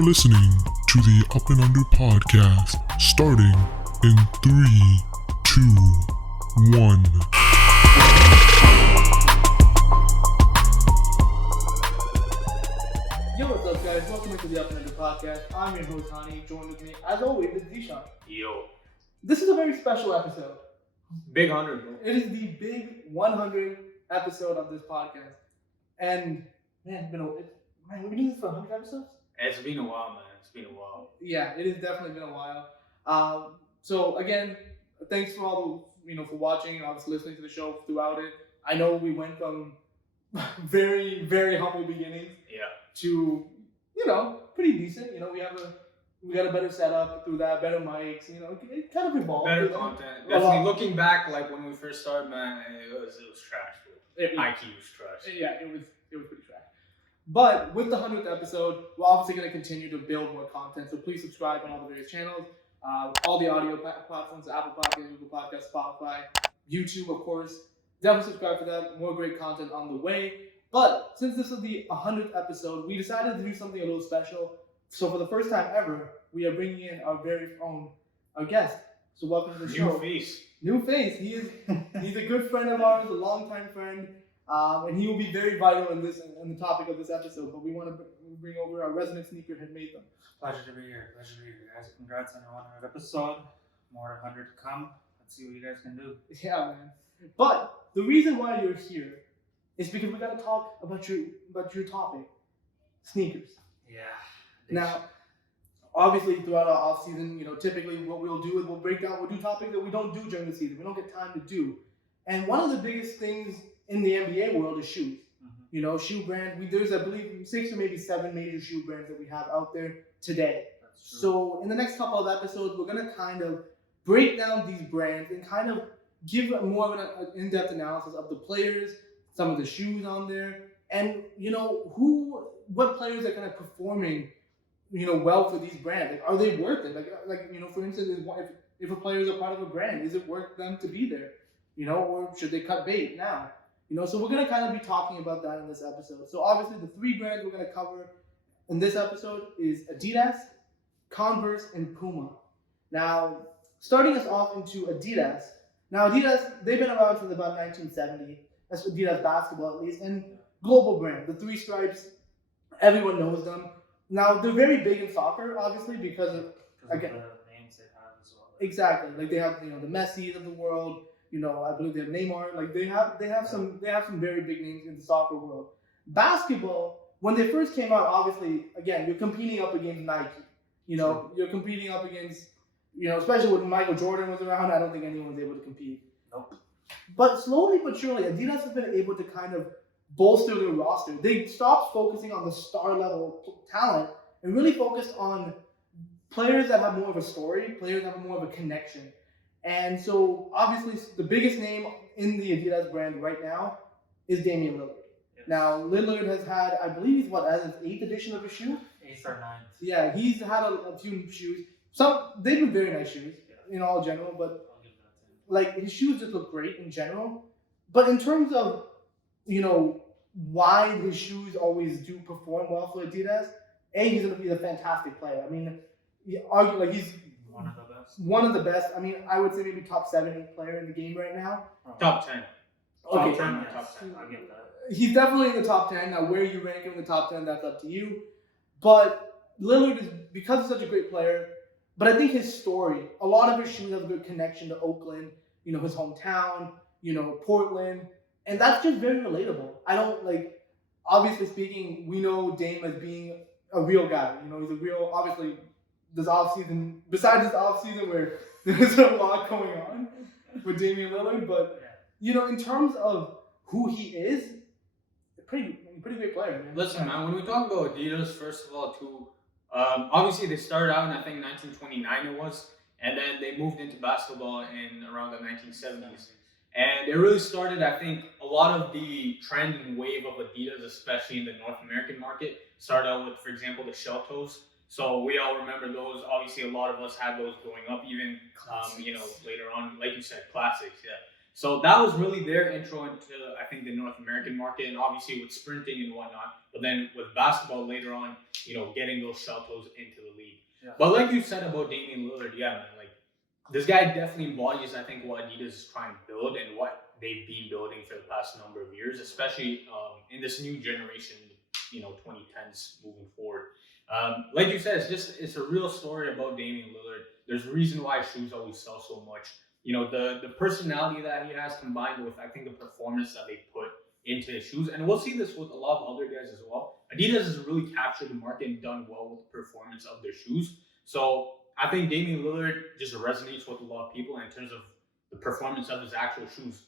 are listening to the Up and Under podcast, starting in 3, 2, 1. Yo, what's up, guys? Welcome to the Up and Under podcast. I'm your host, Hani. Joined with me, as always, is Zeeshan. Yo. This is a very special episode. Big 100, bro. It is the big 100 episode of this podcast. And, man, we've been doing this for 100 episodes? It's been a while, man. It's been a while. Yeah, it has definitely been a while. So, again, thanks for all the, for watching and obviously listening to the show throughout it. I know we went from very, very humble beginnings. Yeah. To, pretty decent. We got a better setup through that, better mics, it kind of evolved. Better content. Definitely looking back, like when we first started, man, it was trash, bro. IQ was trash. Yeah, it was pretty trash. But with the 100th episode, we're obviously going to continue to build more content, so please subscribe on all the various channels, all the audio platforms, Apple Podcasts, Google Podcasts, Spotify, YouTube, of course. Definitely subscribe for that. More great content on the way. But since this is the 100th episode, we decided to do something a little special. So for the first time ever, we are bringing in our very own guest. So welcome to the show. New face. He's a good friend of ours, a longtime friend, and he will be very vital in the topic of this episode. But we want to bring over our resident sneakerhead, Nathan. Pleasure to be here, guys. Congrats on your 100th episode. More than 100 to come. Let's see what you guys can do. Yeah, man. But the reason why you're here is because we got to talk about your topic, sneakers. Yeah. Now, obviously, throughout our off season, typically what we'll do is we'll do topics that we don't do during the season. We don't get time to do. And one of the biggest things in the NBA world is shoes. Mm-hmm. Shoe brand. There's, I believe, 6 or maybe 7 major shoe brands that we have out there today. That's true. So in the next couple of episodes, we're gonna kind of break down these brands and kind of give more of an in-depth analysis of the players, some of the shoes on there, and what players are kind of performing, well for these brands. Like, are they worth it? Like for instance, if a player is a part of a brand, is it worth them to be there? Or should they cut bait now? So we're gonna kind of be talking about that in this episode. So obviously, the 3 brands we're gonna cover in this episode is Adidas, Converse, and Puma. Now, starting us off into Adidas. Now, Adidas, they've been around since about 1970. That's Adidas basketball, at least, and global brand. The 3 stripes, everyone knows them. Now, they're very big in soccer, obviously, because of the names they have as well. Exactly. Like, they have, the Messis of the world. I believe they have Neymar. Like, they have some very big names in the soccer world. Basketball, when they first came out, obviously, again, you're competing up against Nike. You're competing up against, especially when Michael Jordan was around, I don't think anyone was able to compete. Nope. But slowly but surely, Adidas has been able to kind of bolster their roster. They stopped focusing on the star level talent and really focused on players that have more of a story, players that have more of a connection. And so, obviously, the biggest name in the Adidas brand right now is Damian Lillard. Yes. Now, Lillard has had, I believe, as his 8th edition of a shoe. 8th or 9th. Yeah, he's had a few shoes. They've been very nice shoes in all general, but like his shoes just look great in general. But in terms of, why his shoes always do perform well for Adidas, he's a fantastic player. I mean, he's one of the best. I mean, I would say maybe top 7, 8 player in the game right now. Top 10. Okay. Top 10. I'll give that. He's definitely in the top 10. Now, where you rank him in the top 10, that's up to you. But Lillard is, because he's such a great player, but I think his story, a lot of his shoes have a good connection to Oakland, his hometown, Portland, and that's just very relatable. I don't, obviously speaking, we know Dame as being a real guy. He's a real, obviously, besides this offseason where there's a lot going on with Damian Lillard, but, in terms of who he is, pretty great player, man. Listen, man, when we talk about Adidas, first of all, too, obviously they started out in, I think, 1929 it was, and then they moved into basketball in around the 1970s. And it really started, I think, a lot of the trend and wave of Adidas, especially in the North American market, started out with, for example, the shell toes. So we all remember those. Obviously, a lot of us had those growing up, even, later on, like you said, classics, yeah. So that was really their intro into, I think, the North American market, and obviously with sprinting and whatnot. But then with basketball later on, getting those shot toes into the league. Yeah. But like you said about Damian Lillard, yeah, man, like this guy definitely embodies, I think, what Adidas is trying to build and what they've been building for the past number of years, especially in this new generation, 2010s moving forward. Like you said, it's a real story about Damian Lillard. There's a reason why shoes always sell so much. The personality that he has combined with, I think, the performance that they put into his shoes. And we'll see this with a lot of other guys as well. Adidas has really captured the market and done well with the performance of their shoes. So I think Damian Lillard just resonates with a lot of people in terms of the performance of his actual shoes.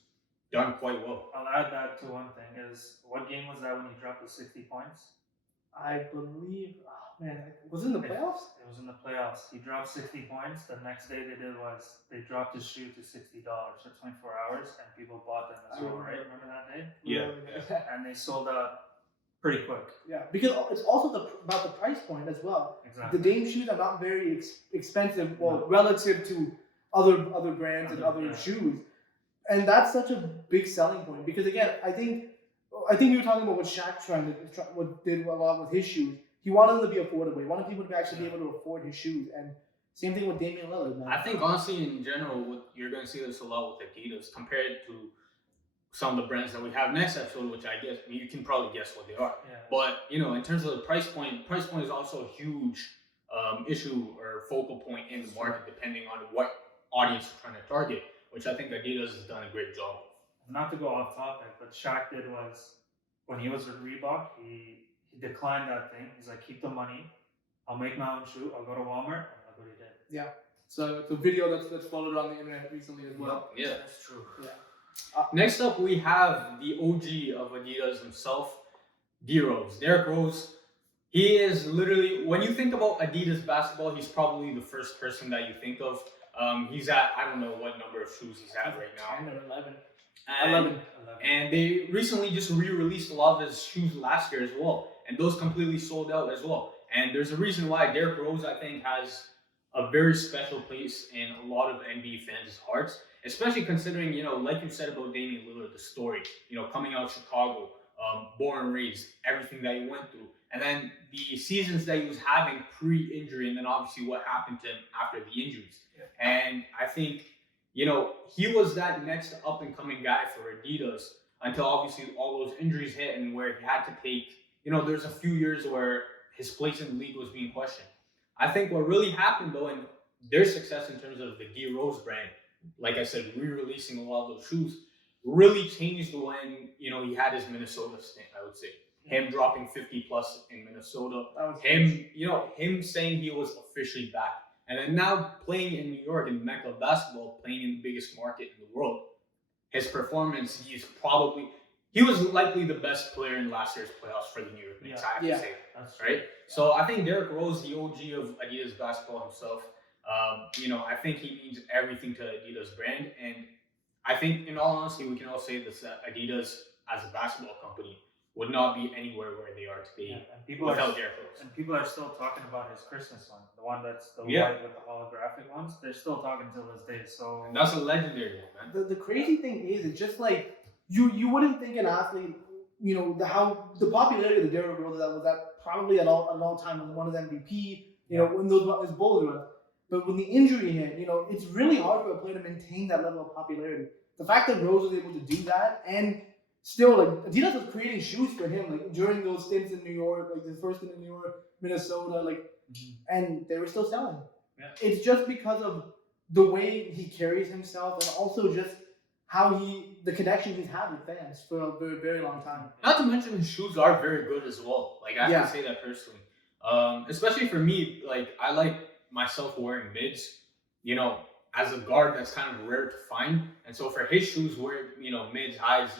Done quite well. I'll add that to one thing is, what game was that when he dropped the 60 points? I believe, was it in the playoffs? It was in the playoffs. He dropped 60 points. The next day they dropped his shoe to $60 for 24 hours, and people bought them as well, right? Remember that day? Yeah. And they sold out pretty quick. Yeah, because it's also about the price point as well. Exactly. The Dame shoes are not very expensive, relative to other brands and other shoes, and that's such a big selling point. Because again, I think you were talking about what Shaq did a lot with his shoes. He wanted them to be affordable. He wanted people to actually be able to afford his shoes, and same thing with Damian Lillard. Man. I think honestly, in general, you're going to see this a lot with Adidas compared to some of the brands that we have next episode, which I guess you can probably guess what they are. Yeah. But in terms of the price point is also a huge issue or focal point in the market, depending on what audience you're trying to target, which I think Adidas has done a great job of. Not to go off topic, but Shaq did was, when he was at Reebok, he declined that thing. He's like, keep the money. I'll make my own shoe. I'll go to Walmart. And that's what he did. Yeah. So it's a video that's floated on the internet recently as well. Yeah, that's true. Yeah. Next up, we have the OG of Adidas himself, D-Rose. Derrick Rose. He is literally, when you think about Adidas basketball, he's probably the first person that you think of. He's at, I don't know what number of shoes he's at right now. 10 or 11. 11. And they recently just re-released a lot of his shoes last year as well. And those completely sold out as well. And there's a reason why Derrick Rose, I think, has a very special place in a lot of NBA fans' hearts. Especially considering, like you said about Damian Lillard, the story, coming out of Chicago, born and raised, everything that he went through. And then the seasons that he was having pre-injury, and then obviously what happened to him after the injuries. Yeah. And I think, he was that next up-and-coming guy for Adidas until obviously all those injuries hit and where he had to take, there's a few years where his place in the league was being questioned. I think what really happened, though, in their success in terms of the D-Rose brand, like I said, re-releasing a lot of those shoes, really changed when, he had his Minnesota stint, I would say. Him dropping 50 plus in Minnesota. Him saying he was officially back. And then now playing in New York in Mecca basketball, playing in the biggest market in the world, his performance, he was likely the best player in last year's playoffs for the New York Knicks, I have to say. That's right? Yeah. So I think Derrick Rose, the OG of Adidas basketball himself, I think he means everything to Adidas brand. And I think, in all honesty, we can all say this, that Adidas, as a basketball company, would not be anywhere where they are today without Derrick Rose. And people are still talking about his Christmas one, the one that's the white with the holographic ones. They're still talking till this day. So and that's a legendary one, man. The crazy thing is, it's just like you wouldn't think an athlete, how the popularity of the Derrick Rose that was at probably at all time when one of MVP, when those his Bulls runs. But when the injury hit, it's really hard for a player to maintain that level of popularity. The fact that Rose was able to do that, and still, Adidas was creating shoes for him, during those stints in New York, his first stint in New York, Minnesota, and they were still selling. Yeah. It's just because of the way he carries himself, and also just how the connection he's had with fans for a very, very long time. Not to mention his shoes are very good as well. I have to say that personally. Especially for me, I like myself wearing mids, as a guard, that's kind of rare to find. And so for his shoes, wear, mids, highs,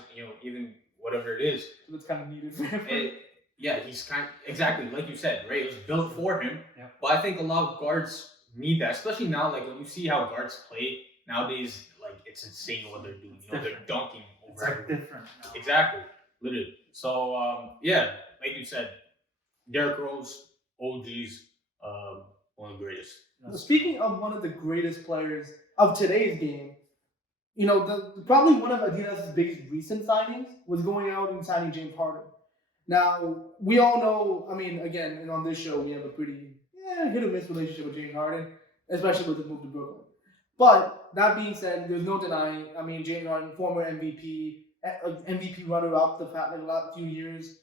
even whatever it is. So it's kind of needed for him. He's exactly like you said, right? It was built for him. Yeah. But I think a lot of guards need that, especially now, when you see how guards play nowadays, it's insane what they're doing. They're dunking over everything. It's different now. Exactly. Literally. So, like you said, Derrick Rose, OGs, one of the greatest. Speaking of one of the greatest players of today's game, Probably one of Adidas' biggest recent signings was going out and signing James Harden. Now, we all know, I mean, again, and on this show, we have a pretty hit or miss relationship with James Harden, especially with the move to Brooklyn. But that being said, there's no denying, I mean, James Harden, former MVP runner-up the last few years,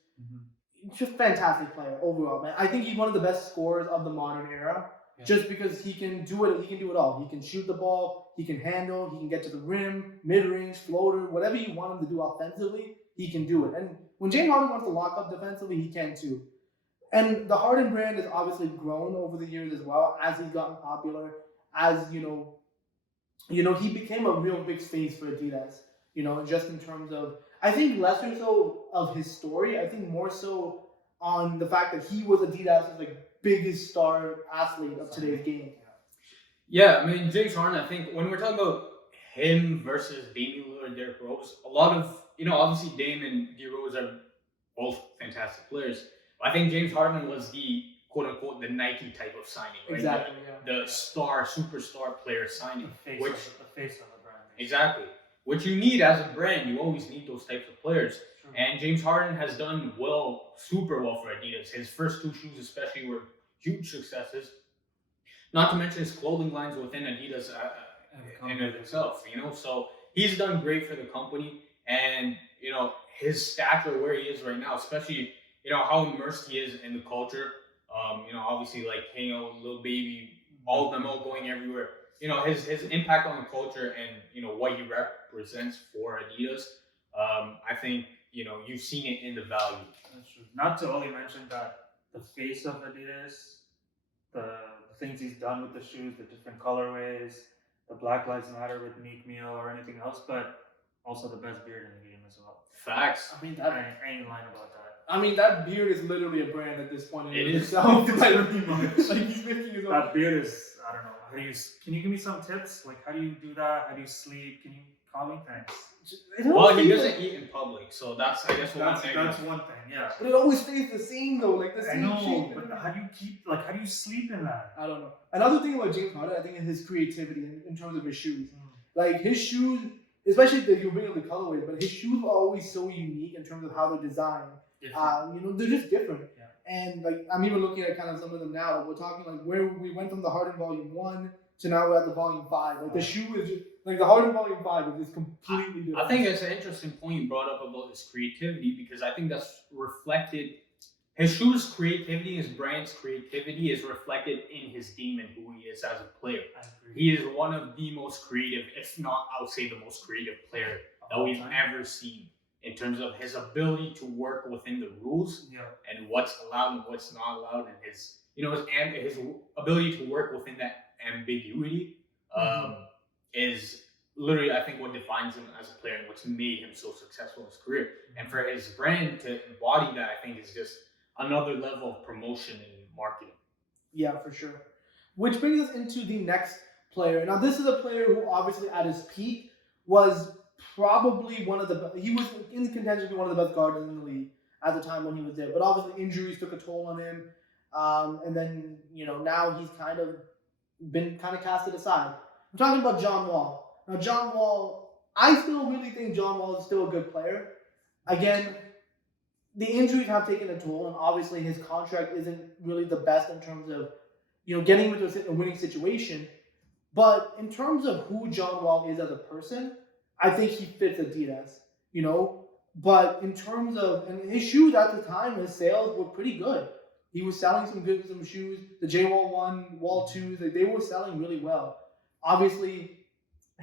just fantastic player overall, man. I think he's one of the best scorers of the modern era. Yeah. Just because he can do it, he can do it all. He can shoot the ball, he can handle, he can get to the rim, mid-range, floater, whatever you want him to do offensively, he can do it. And when James Harden wants to lock up defensively, he can too. And the Harden brand has obviously grown over the years as well as he's gotten popular. As he became a real big face for Adidas. Just in terms of, I think lesser so of his story. I think more so on the fact that he was Adidas' biggest star athlete of today's game. Yeah, I mean, James Harden, I think when we're talking about him versus Damian Lillard and Derrick Rose, a lot of, obviously Dame and D Rose are both fantastic players. I think James Harden was the quote unquote the Nike type of signing, right? Exactly. The superstar player signing, the face of the brand. Exactly. Which you need as a brand, you always need those types of players. True. And James Harden has done super well for Adidas. His first two shoes, especially, were huge successes. Not to mention his clothing lines within Adidas in of itself. So he's done great for the company, and his stature where he is right now, especially how immersed he is in the culture. Obviously hanging out with Lil Baby, all of them all going everywhere. His impact on the culture and what he represents for Adidas. I think you've seen it in the value. That's true. Not to only mention that the face of Adidas, the things he's done with the shoes, the different colorways, the Black Lives Matter with Meek Mill or anything else, but also the best beard in the game as well. Facts. I mean, I ain't lying about that. I mean, that beard is literally a brand at this point. It is. Itself. He's making his own. That beard is, I don't know. Can you give me some tips? How do you do that? How do you sleep? Can you call me? Thanks. Well, he doesn't eat in public, so that's, I guess, one thing. That's one thing, yeah. But it always stays the same though, the same shape. But how do you sleep in that? I don't know. Another thing about James Harden, I think, is his creativity in terms of his shoes. His shoes, especially if you bring up the colorways, but his shoes are always so unique in terms of how they're designed. They're just different. Yeah. And I'm even looking at kind of some of them now. We're talking where we went from the Harden Volume 1 to now we're at the Volume 5. The shoe is just, the Harden Volume 5 is just completely different. I think it's an interesting point you brought up about his creativity, because I think that's reflected, his shoes' creativity, his brand's creativity is reflected in his game and who he is as a player. He is one of the most creative, if not, I would say the most creative player that we've ever seen, in terms of his ability to work within the rules and what's allowed and what's not allowed, and his ability to work within that ambiguity is literally, I think, what defines him as a player and what's made him so successful in his career. And for his brand to embody that, I think, is just another level of promotion and marketing. Yeah, for sure. Which brings us into the next player. Now, this is a player who obviously at his peak was probably he was in contention to be one of the best guards in the league at the time when he was there. But obviously injuries took a toll on him. And then, now he's kind of been casted aside. I'm talking about John Wall. Now, John Wall, I still really think John Wall is still a good player. Again, the injuries have taken a toll, and obviously his contract isn't really the best in terms of, getting him into a winning situation. But in terms of who John Wall is as a person, I think he fits Adidas, But in terms of, and his shoes at the time, his sales were pretty good. He was selling some shoes. The J Wall 1, Wall 2s, they were selling really well. Obviously,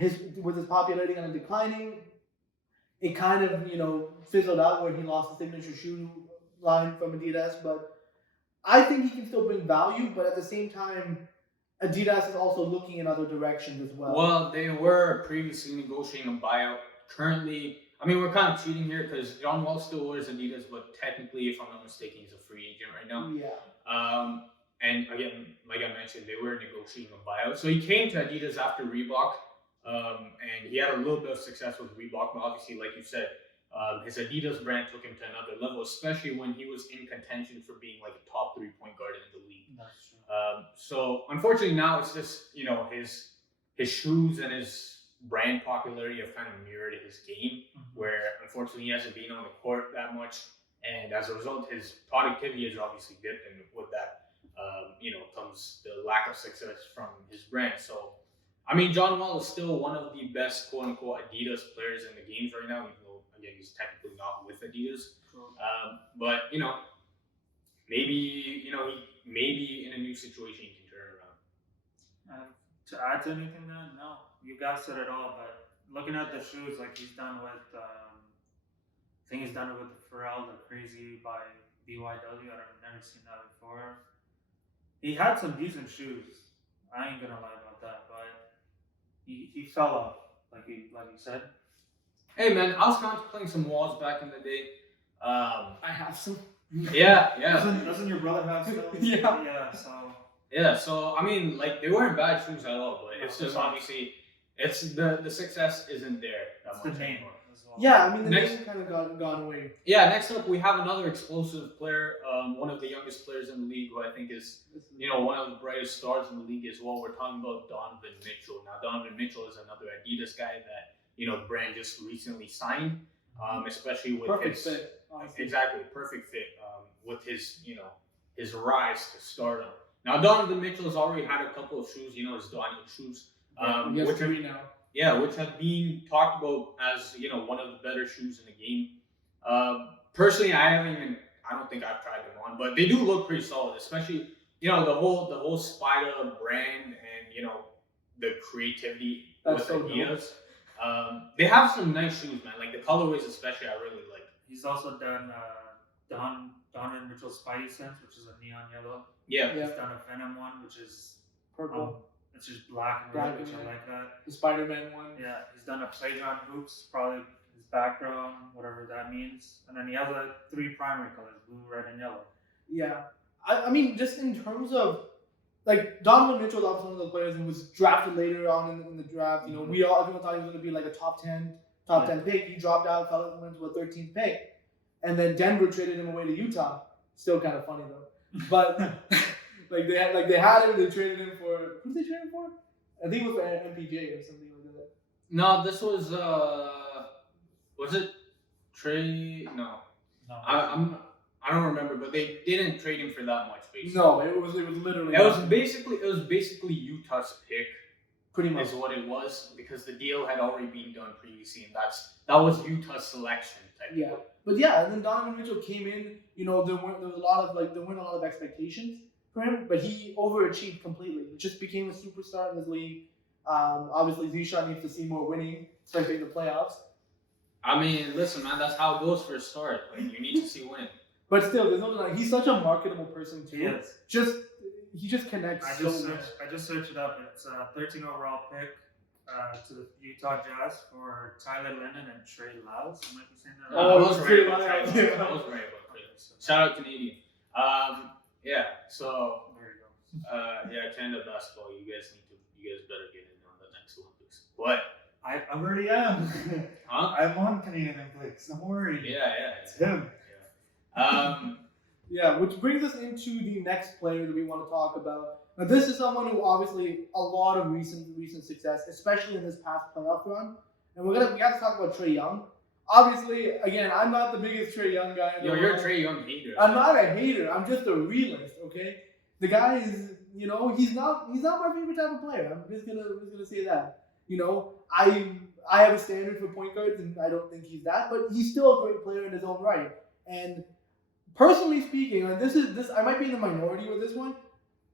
with his popularity kind of declining, it kind of, fizzled out where he lost the signature shoe line from Adidas. But I think he can still bring value, but at the same time, Adidas is also looking in other directions as well. Well, they were previously negotiating a buyout. Currently, I mean, we're kind of cheating here because John Wall still wears Adidas, but technically, if I'm not mistaken, he's a free agent right now. Yeah. And again, like I mentioned, they were negotiating a buyout. So he came to Adidas after Reebok, and he had a little bit of success with Reebok, but obviously, like you said, his Adidas brand took him to another level, especially when he was in contention for being a top 3 point guard in the league. That's true. So unfortunately now it's just, his shoes and his brand popularity have kind of mirrored his game, where unfortunately he hasn't been on the court that much, and as a result, his productivity has obviously dipped, and with that, comes the lack of success from his brand. So, I mean, John Wall is still one of the best quote unquote Adidas players in the games right now, even though again he's technically not with Adidas. But maybe maybe in a new situation he can turn it around. To add to anything, then no, you guys said it all. But looking at the shoes, like he's done with, I think he's done it with the Pharrell, the Crazy by BYW. I've never seen that before. He had some decent shoes. I ain't gonna lie about that, but he fell off, like you said. Hey man, I was contemplating some walls back in the day. I have some. Yeah. Doesn't your brother have some? Yeah. So I mean, like they weren't bad shoes at all, but it's just obviously it's the success isn't there that much anymore. Yeah, I mean the name kind of gone away. Yeah, next up we have another explosive player, one of the youngest players in the league, who I think is one of the brightest stars in the league as well. We're talking about Donovan Mitchell. Now Donovan Mitchell is another Adidas guy that the brand just recently signed, especially with perfect his fit, honestly. exactly perfect fit with his his rise to stardom. Now Donovan Mitchell has already had a couple of shoes, his Donnie shoes, which are now. Yeah, which have been talked about as one of the better shoes in the game. Personally, I don't think I've tried them on, but they do look pretty solid, especially the whole Spider brand and the creativity with Adidas. They have some nice shoes, man. Like the colorways, especially, I really like. He's also done Donovan Mitchell Spidey Sense, which is a neon yellow. Yeah. He's done a Venom one, which is purple. It's just black and red, which I like that. The Spider-Man one. Yeah, he's done a Playground Hoops, probably his background, whatever that means. And then he has 3 primary colors, blue, red, and yellow. Yeah. I mean, just in terms of, like, Donovan Mitchell is obviously one of the players who was drafted later on in the draft. Everyone thought he was going to be like a top 10 pick. He dropped out, went to a 13th pick. And then Denver traded him away to Utah. Still kind of funny, though. But... Like they had him, they traded him for, who did they trade him for? I think it was for MPJ or something like that. No, this was it Trey? No. I don't remember, but they didn't trade him for that much. Basically, no, it was literally. It was basically Utah's pick. Pretty much is what it was, because the deal had already been done previously, and that was Utah's selection technically. Yeah, but yeah, and then Donovan Mitchell came in. There weren't a lot of expectations for him, but he overachieved completely. He just became a superstar in this league. Obviously, Zeeshan needs to see more winning, especially in the playoffs. I mean, listen, man, that's how it goes for a start. Like, you need to see winning. But still, there's no denying he's such a marketable person too. Yes. He just connects. I just searched it up. It's a 13 overall pick to the Utah Jazz for Tyler Lennon and Trey Lyles. I might be saying that. I was right about Trey. Shout out Canadian. Yeah. So there you go. Canada basketball. You guys better get in on the next Olympics. What? I already am. Huh? I'm on Canadian Olympics. Don't worry. Yeah. It's him. Yeah, which brings us into the next player that we want to talk about. Now, this is someone who obviously a lot of recent success, especially in this past playoff run. And we got to talk about Trae Young. Obviously, again, I'm not the biggest Trae Young guy. You're a Trae Young hater. I'm not a hater. I'm just a realist. Okay, the guy is, he's not my favorite type of player. I'm just gonna say that. I have a standard for point guards, and I don't think he's that, but he's still a great player in his own right. And personally speaking, and this I might be in the minority with this one.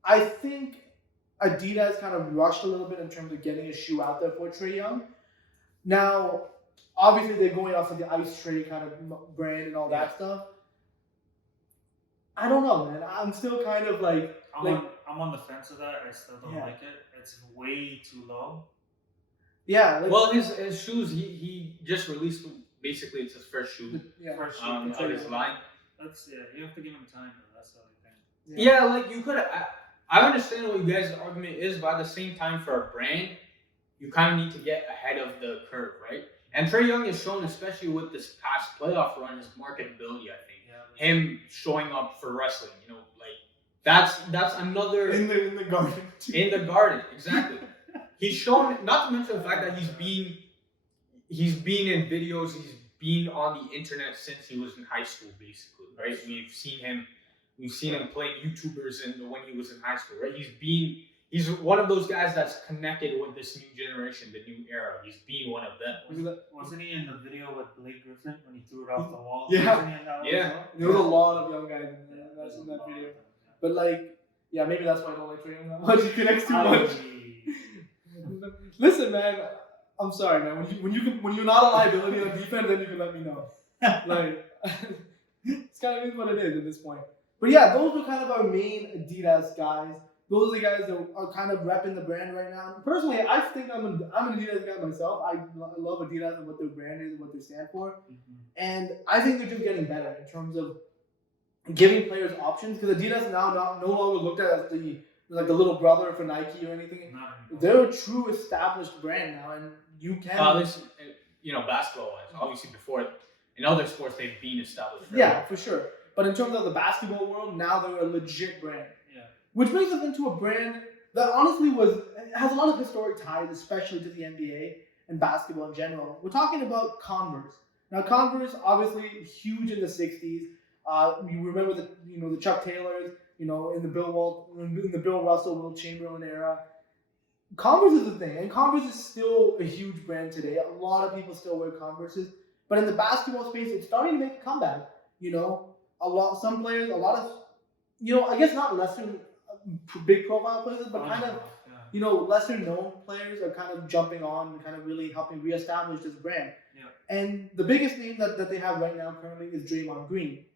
I think Adidas kind of rushed a little bit in terms of getting a shoe out there for Trae Young. Now, obviously, they're going off of the Ice Trae kind of brand and all that stuff. I don't know, man. I'm still kind of like I'm on the fence of that. I still don't like it. It's way too low. Yeah. Well, his shoes, he just released. Basically, it's his first shoe. First shoe. On his line. You have to give him time, though. That's the other thing. Yeah, like you could. I understand what you guys' argument is, but at the same time, for a brand, you kind of need to get ahead of the curve, right? And Trae Young has shown, especially with this past playoff run, his marketability. I think him showing up for wrestling, that's another in the garden. In the garden, exactly. he's shown, not to mention the fact that he's been in videos, he's been on the internet since he was in high school, basically, right? We've seen him playing YouTubers when he was in high school, right? He's one of those guys that's connected with this new generation, the new era. He's been one of them. Wasn't he in the video with Blake Griffin when he threw it off the wall? Yeah. Wasn't he in that one Yeah. as well? There was a lot of young guys in there. That's in that video. But like, yeah, maybe that's why I don't like Trae that much. He connects too much. Listen, man, I'm sorry, man. When you're not a liability on defense, then you can let me know. Like, it's kind of is what it is at this point. But yeah, those are kind of our main Adidas guys. Those are the guys that are kind of repping the brand right now. Personally, I think I'm an Adidas guy myself. I love Adidas and what their brand is and what they stand for. Mm-hmm. And I think they're just getting better in terms of giving players options, because Adidas now no longer looked at as the little brother for Nike or anything. They're a true established brand now, and you can. Basketball-wise, obviously before in other sports they've been established. Yeah, for sure. But in terms of the basketball world, now they're a legit brand. Yeah. Which makes us into a brand that honestly has a lot of historic ties, especially to the NBA and basketball in general. We're talking about Converse. Now, Converse obviously huge in the '60s. You remember the Chuck Taylors, in the Bill Russell, Will Chamberlain era. Converse is the thing, and Converse is still a huge brand today. A lot of people still wear Converses, but in the basketball space, it's starting to make a comeback. Some players, I guess not lesser big profile players, but kind of lesser known players are kind of jumping on and kind of really helping reestablish this brand. Yeah. And the biggest name that they have right now currently is Draymond Green.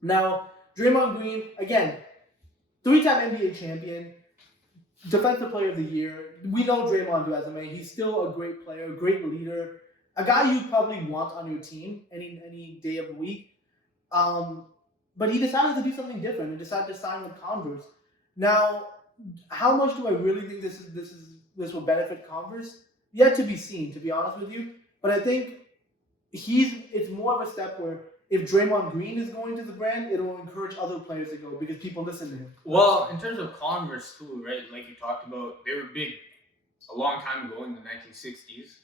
Now, Draymond Green, again, 3-time NBA champion, defensive player of the year. We know Draymond's resume. He's still a great player, great leader, a guy you probably want on your team any day of the week. But he decided to do something different and decided to sign with Converse. Now, how much do I really think this will benefit Converse? Yet to be seen, to be honest with you. But I think it's more of a step where if Draymond Green is going to the brand, it will encourage other players to go because people listen to him. Well, in terms of Converse too, right? Like you talked about, they were big a long time ago in the 1960s.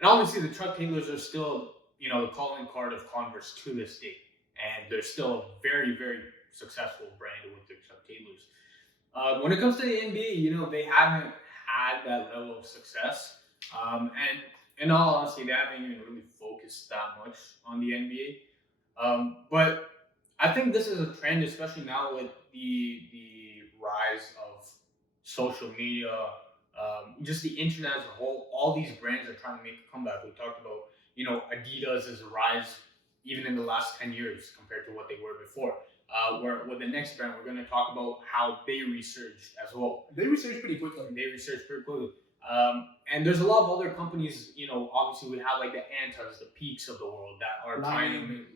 And obviously the Chuck Taylors are still, the calling card of Converse to this day. And they're still a very, very successful brand with the Chuck Taylors. When it comes to the NBA, they haven't had that level of success. And in all honesty, they haven't even really focused that much on the NBA. But I think this is a trend, especially now with the rise of social media, just the internet as a whole. All these brands are trying to make a comeback. We talked about, Adidas is a rise even in the last 10 years compared to what they were before. With the next brand, we're going to talk about how they resurged as well. They researched pretty quickly. And there's a lot of other companies, obviously we have like the Antas, the Peaks of the world that are trying to make,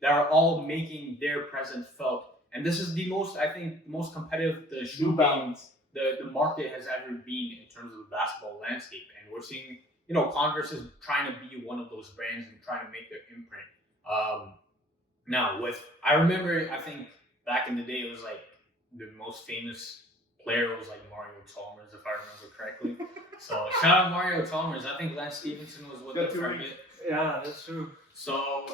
that are all making their presence felt. And this is the most competitive the shoe game, the market has ever been in terms of the basketball landscape. And we're seeing, Converse is trying to be one of those brands and trying to make their imprint. I remember, I think back in the day, it was like the most famous player was like Mario Chalmers, if I remember correctly. So shout out Mario Chalmers. I think Lance Stevenson was with them for a bit. Yeah, that's true. So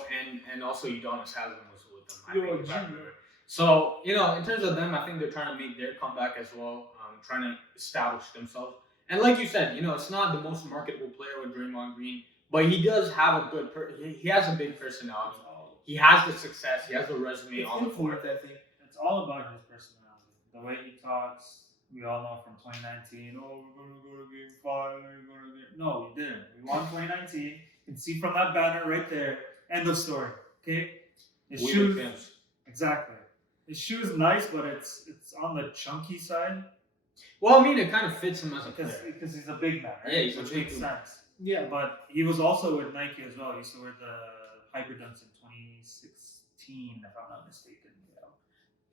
and also Udonis Haslem was with them. I think, if I remember. So in terms of them, I think they're trying to make their comeback as well, trying to establish themselves. And like you said, it's not the most marketable player with Draymond Green, but he does have he has a big personality. He has the success. He has the resume on the court. I think it's all about his personality. The way he talks. We all know from 2019. Oh, we're gonna go to Game 5. No, we didn't. We won 2019. You can see from that banner right there. End of story. Okay. His shoes. Exactly. His shoes nice, but it's on the chunky side. Well, I mean, it kind of fits him as a player because he's a big man, right? Yeah, he's which a big makes sense. Yeah, but he was also with Nike as well. He used to wear the Hyperdunks in 2016, if I'm not mistaken.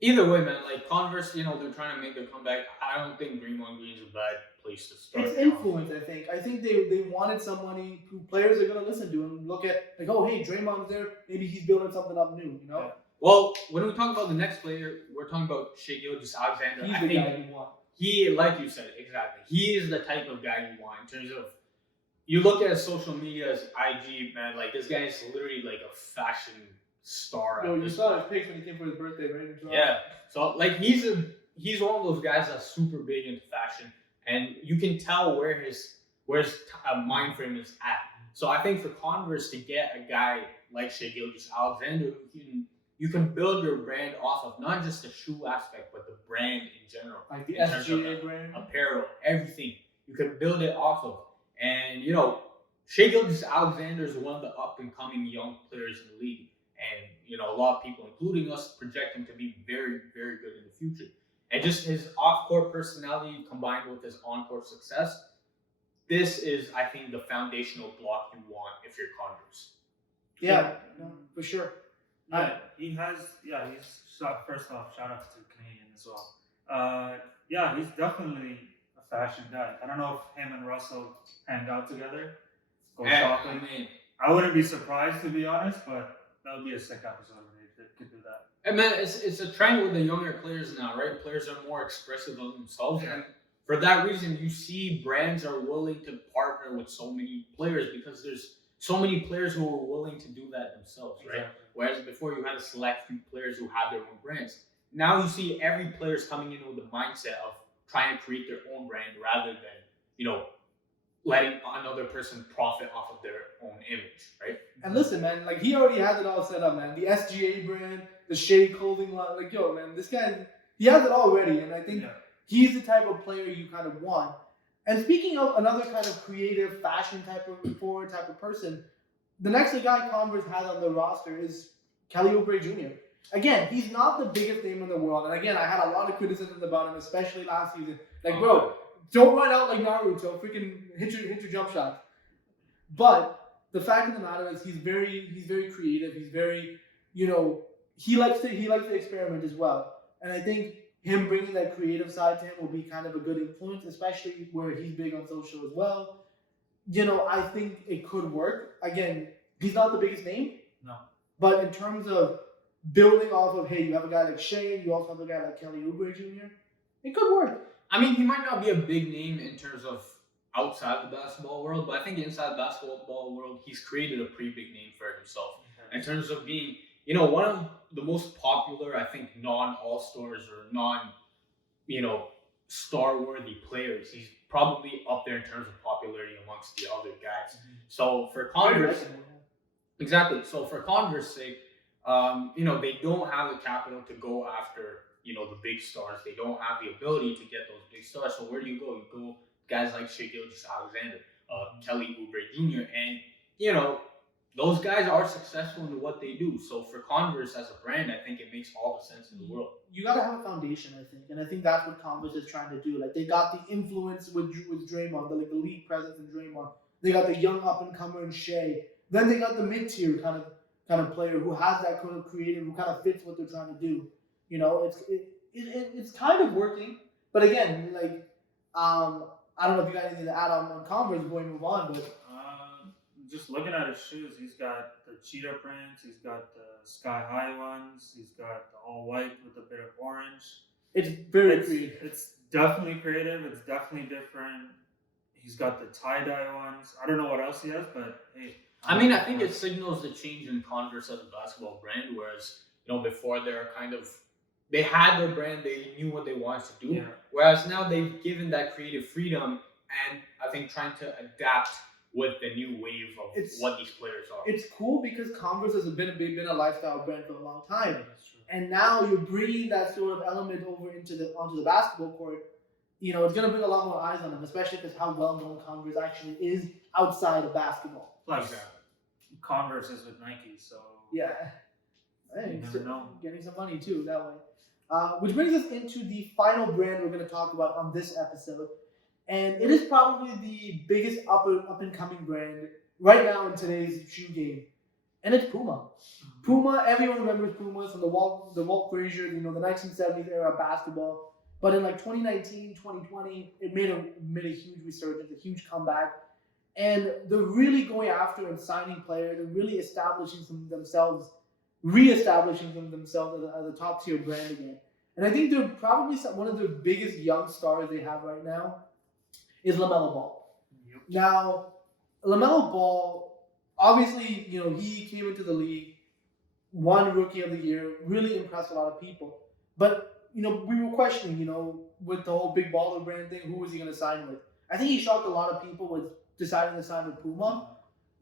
Either way, man, like Converse, they're trying to make their comeback. I don't think Draymond Green's a bad place to start. It's influence, I think. I think they wanted somebody who players are going to listen to and look at, like, oh, hey, Draymond's there. Maybe he's building something up new, Yeah. Well, when we talk about the next player, we're talking about Shai Gilgeous-Alexander. He's the guy you want. he, like you said, exactly. He is the type of guy you want in terms of. You look at his social media, his IG, man. Like this guy is literally like a fashion star. Yo, you saw his pics when he came for his birthday, right? Yeah. So like he's one of those guys that's super big into fashion, and you can tell where his mind frame is at. So I think for Converse to get a guy like Shai Gilgeous-Alexander, you can build your brand off of not just the shoe aspect, but the brand in general, like the in terms of SGA brand, apparel, everything. You can build it off of, and Shai Gilgeous-Alexander is one of the up and coming young players in the league. And a lot of people, including us, project him to be very, very good in the future. And just his off-court personality combined with his on-court success, this is, I think, the foundational block you want if you're Converse. Yeah, no, for sure. Yeah, he's first off, shout out to Canadian as well. Yeah, he's definitely a fashion guy. I don't know if him and Russell hang out together, go shopping. I wouldn't be surprised, to be honest, but that would be a sick episode if they could do that. And man, it's a trend with the younger players now, right? Players are more expressive of themselves, and for that reason, you see brands are willing to partner with so many players because there's so many players who are willing to do that themselves, right? Exactly. Whereas before you had a select few players who had their own brands. Now you see every player's coming in with the mindset of trying to create their own brand rather than, letting another person profit off of their own image, right? And listen, man, like he already has it all set up, man. The SGA brand, the Shea clothing line, like yo, man, this guy, he has it all ready, and I think he's the type of player you kind of want. And speaking of another kind of creative fashion type of person, the next guy Converse has on the roster is Kelly Oubre Jr. Again, he's not the biggest name in the world, and again, I had a lot of criticisms about him, especially last season. Like, bro, don't run out like Naruto, freaking hit your jump shot. But the fact of the matter is, he's very creative. He's very, he likes to experiment as well. And I think him bringing that creative side to him will be kind of a good influence, especially where he's big on social as well. I think it could work. Again, he's not the biggest name. No. But in terms of building off of, hey, you have a guy like Shea, you also have a guy like Kelly Oubre Jr., it could work. I mean, he might not be a big name in terms of outside the basketball world, but I think inside the basketball world, he's created a pretty big name for himself. In terms of being, one of the most popular, I think, non-all-stars or star-worthy players. He's probably up there in terms of popularity amongst the other guys. So for Converse, exactly. So for Converse sake, they don't have the capital to go after, the big stars. They don't have the ability to get those big stars. So where do you go? You go guys like Shai Gilgeous-Alexander, Kelly Oubre Jr., and those guys are successful in what they do. So for Converse as a brand, I think it makes all the sense in the world. You gotta have a foundation, I think, and I think that's what Converse is trying to do. Like they got the influence with Draymond, the league presence in Draymond. They got the young up and comer in Shea. Then they got the mid tier kind of player who has that kind of creative, who kind of fits what they're trying to do. It's kind of working, but again, like I don't know if you got anything to add on Converse before we move on, but. Just looking at his shoes, he's got the cheetah prints, he's got the sky high ones, he's got the all white with a bit of orange. It's very creative. It's definitely creative. It's definitely different. He's got the tie dye ones. I don't know what else he has, but hey. I mean, I think it signals the change in Converse as a basketball brand, whereas before they had their brand, they knew what they wanted to do, whereas now they've given that creative freedom, and I think trying to adapt with the new wave of what these players are. It's cool because Converse has been a lifestyle brand for a long time. And now you're bringing that sort of element over onto the basketball court. It's going to bring a lot more eyes on them, especially because how well-known Converse actually is outside of basketball. Plus, Converse is with Nike, so... Yeah. Hey, getting some money, too, that way. Which brings us into the final brand we're going to talk about on this episode. And it is probably the biggest up and coming brand right now in today's shoe game, and it's Puma. Puma, everyone remembers Puma from the Walt Frazier, the 1970s era of basketball. But in 2019, 2020, it made a huge resurgence, a huge comeback, and they're really going after and signing players and really reestablishing themselves as a top tier brand again. And I think they're probably one of the biggest young stars they have right now is LaMelo Ball. Yep. Now, LaMelo Ball, obviously, he came into the league, won Rookie of the Year, really impressed a lot of people. But, we were questioning, with the whole big baller brand thing, who was he going to sign with? I think he shocked a lot of people with deciding to sign with Puma.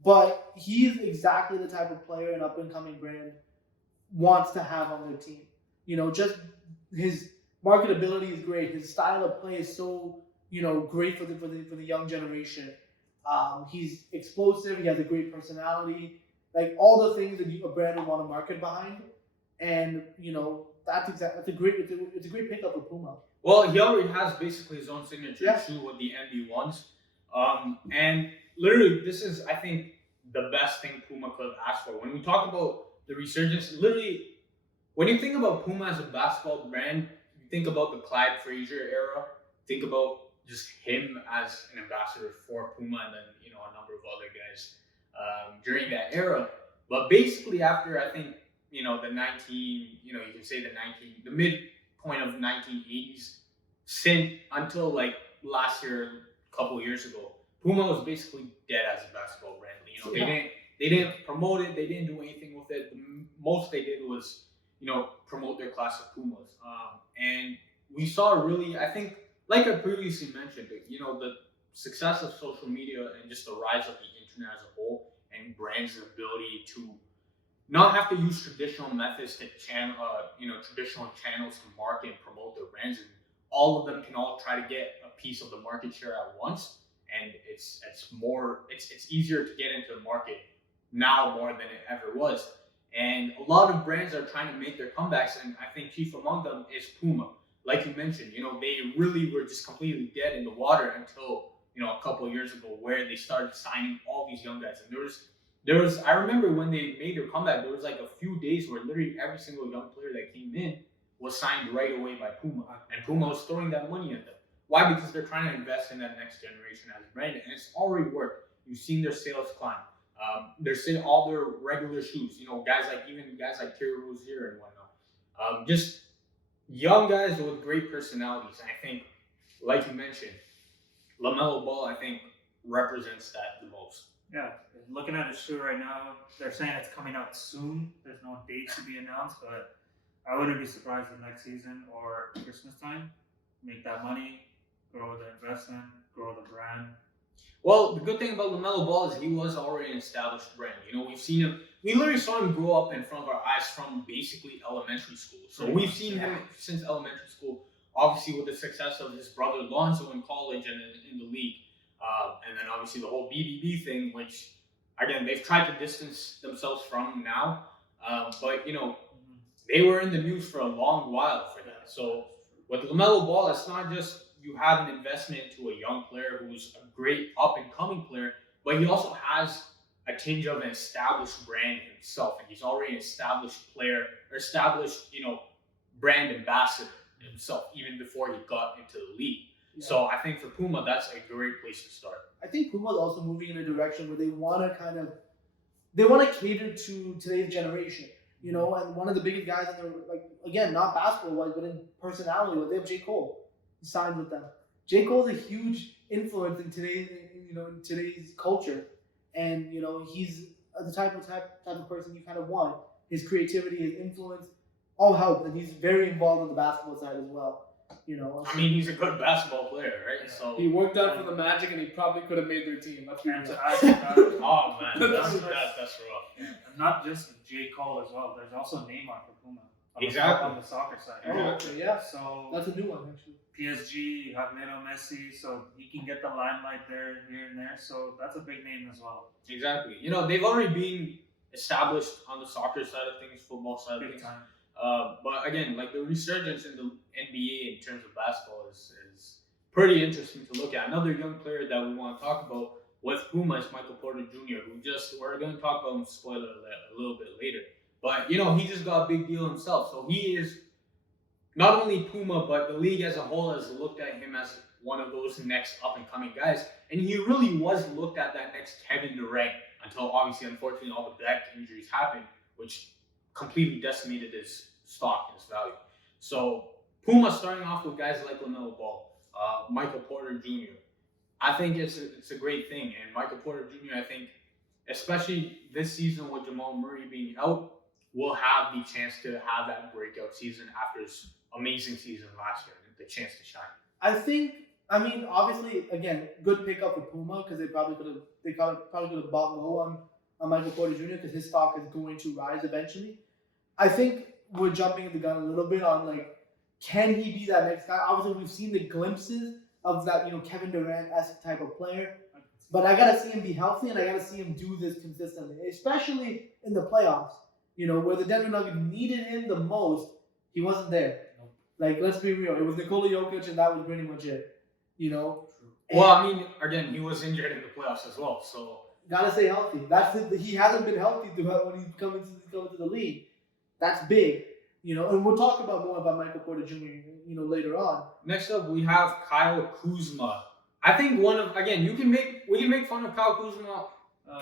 But he's exactly the type of player an up-and-coming brand wants to have on their team. Just his marketability is great. His style of play is so, great for the young generation. He's explosive. He has a great personality. Like all the things that a brand would want to market behind. And that's a great pickup for Puma. Well, he already has basically his own signature shoe with the NB1s. And literally, this is, I think, the best thing Puma could have asked for. When we talk about the resurgence, literally, when you think about Puma as a basketball brand, you think about the Clyde Frazier era, think about just him as an ambassador for Puma, and then, a number of other guys during that era. But basically, after, I think, the the midpoint of 1980s, until like last year, a couple of years ago, Puma was basically dead as a basketball brand. They didn't promote it. They didn't do anything with it. The most they did was, promote their classic Pumas. And we saw really, I think, like I previously mentioned, the success of social media and just the rise of the internet as a whole, and brands' ability to not have to use traditional methods to traditional channels to market and promote their brands, and all of them can all try to get a piece of the market share at once. And it's easier to get into the market now more than it ever was. And a lot of brands are trying to make their comebacks, and I think chief among them is Puma. Like you mentioned, they really were just completely dead in the water until, a couple of years ago, where they started signing all these young guys. And there was I remember when they made their comeback, there was like a few days where literally every single young player that came in was signed right away by Puma, and Puma was throwing that money at them. Why? Because they're trying to invest in that next generation as a brand, and it's already worked. You've seen their sales climb. They're selling all their regular shoes. Guys like Terry Rozier and whatnot. Just young guys with great personalities. And I think, like you mentioned, LaMelo Ball, I think, represents that the most. Yeah, looking at his shoe right now, they're saying it's coming out soon. There's no date to be announced, but I wouldn't be surprised if next season or Christmas time, make that money, grow the investment, grow the brand. Well, the good thing about LaMelo Ball is he was already an established brand. We've seen him. We literally saw him grow up in front of our eyes from basically elementary school. So we've seen him since elementary school, obviously with the success of his brother Lonzo in college and in the league. And then obviously the whole BBB thing, which, again, they've tried to distance themselves from now. But, they were in the news for a long while for that. So with LaMelo Ball, it's not just you have an investment into a young player who's a great up-and-coming player, but he also has a tinge of an established brand himself, and he's already an established player, or established, brand ambassador himself, even before he got into the league. Yeah. So I think for Puma, that's a great place to start. I think Puma is also moving in a direction where they want to cater to today's generation, and one of the biggest guys in the, like, again, not basketball-wise, but in personality, they have J. Cole. Signed with them. J. Cole's a huge influence in today's culture, and he's the type of person you kind of want. His creativity, his influence, all help, and he's very involved on the basketball side as well. I mean, he's a good basketball player, right? Yeah. So he worked out for the Magic, and he probably could have made their team. That's oh man, that's rough. Yeah. And not just J. Cole as well. There's also Neymar for Puma. Exactly. On the soccer side. Okay, yeah. So that's a new one, actually. PSG, you have Lionel Messi, so he can get the limelight there, here and there. So that's a big name as well. Exactly. They've already been established on the soccer side of things, football side of things. Time. But again, like the resurgence in the NBA in terms of basketball is pretty interesting to look at. Another young player that we want to talk about with Puma is Michael Porter Jr., we're going to talk about him, spoiler alert, a little bit later. But, he just got a big deal himself. So he is not only Puma, but the league as a whole has looked at him as one of those next up-and-coming guys. And he really was looked at that next Kevin Durant until, obviously, unfortunately, all the back injuries happened, which completely decimated his stock and his value. So Puma starting off with guys like LaMelo Ball, Michael Porter Jr. I think it's a great thing, and Michael Porter Jr. I think, especially this season with Jamal Murray being out, will have the chance to have that breakout season after his amazing season last year, the chance to shine. I mean, obviously, again, good pickup for Puma because they probably could have bought low on Michael Porter Jr. because his stock is going to rise eventually. I think we're jumping the gun a little bit on like, can he be that next guy? Obviously, we've seen the glimpses of that, Kevin Durant-esque type of player. But I gotta see him be healthy, and I gotta see him do this consistently, especially in the playoffs. Where the Denver Nuggets needed him the most, he wasn't there. Like, let's be real, it was Nikola Jokic, and that was pretty much it. Well, I mean, again, he was injured in the playoffs as well, so gotta stay healthy. That's it. He hasn't been healthy throughout when he's coming to the league. That's big. And we'll talk more about Michael Porter Jr. Later on. Next up, we have Kyle Kuzma. I think we can make fun of Kyle Kuzma